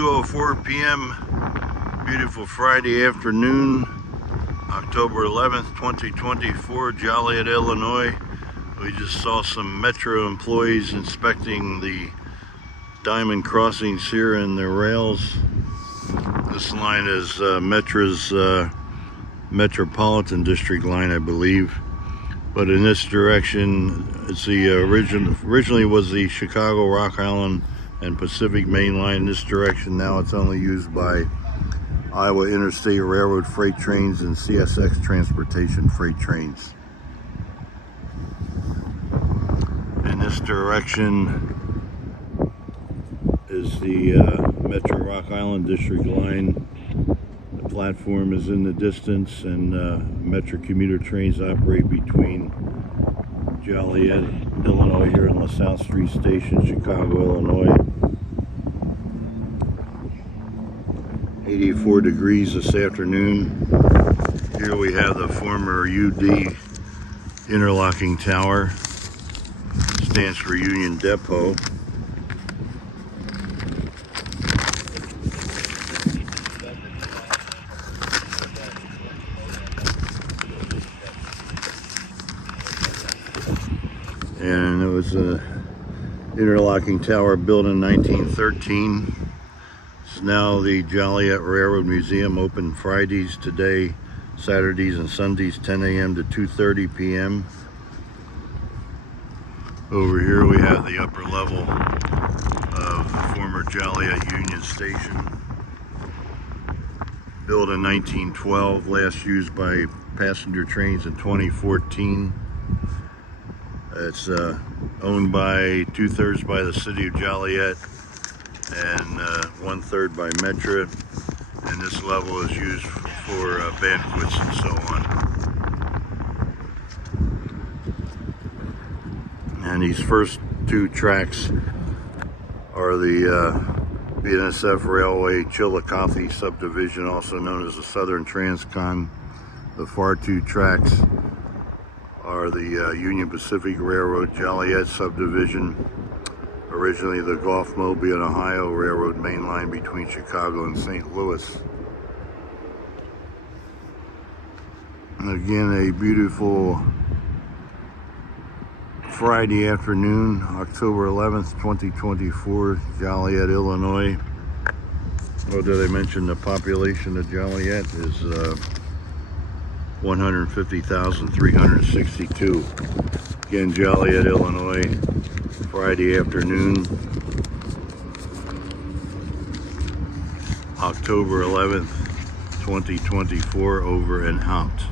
2:04 p.m. Beautiful Friday afternoon, October 11th, 2024, Joliet, Illinois. We just saw some Metra employees inspecting the diamond crossings here in the rails. This line is Metra's Metropolitan District line, I believe. But in this direction, it's the originally was the Chicago, Rock Island, and Pacific Main Line. In this direction now it's only used by Iowa Interstate Railroad freight trains and CSX Transportation freight trains. In this direction is the Metra Rock Island District line. The platform is in the distance, and Metra commuter trains operate between Joliet, Illinois, here in LaSalle Street Station, Chicago, Illinois. 84 degrees this afternoon. Here we have the former UD interlocking tower. Stands for Union Depot. And it was an interlocking tower built in 1913. It's now the Joliet Railroad Museum, open Fridays today, Saturdays and Sundays, 10 a.m. to 2:30 p.m. Over here we have the upper level of the former Joliet Union Station. Built in 1912, last used by passenger trains in 2014. It's owned by 2/3 by the city of Joliet and 1/3 by Metra, and this level is used for banquets and so on. And these first two tracks are the BNSF Railway Chillicothe subdivision, also known as the Southern Transcon. The far two tracks are the Union Pacific Railroad Joliet subdivision, originally the Gulf Mobile, Ohio Railroad main line between Chicago and St. Louis. And again, a beautiful Friday afternoon, October 11th, 2024, Joliet, Illinois. Oh, did I mention the population of Joliet is 150,362. Again, Joliet, Illinois, Friday afternoon, October 11th, 2024, over and out.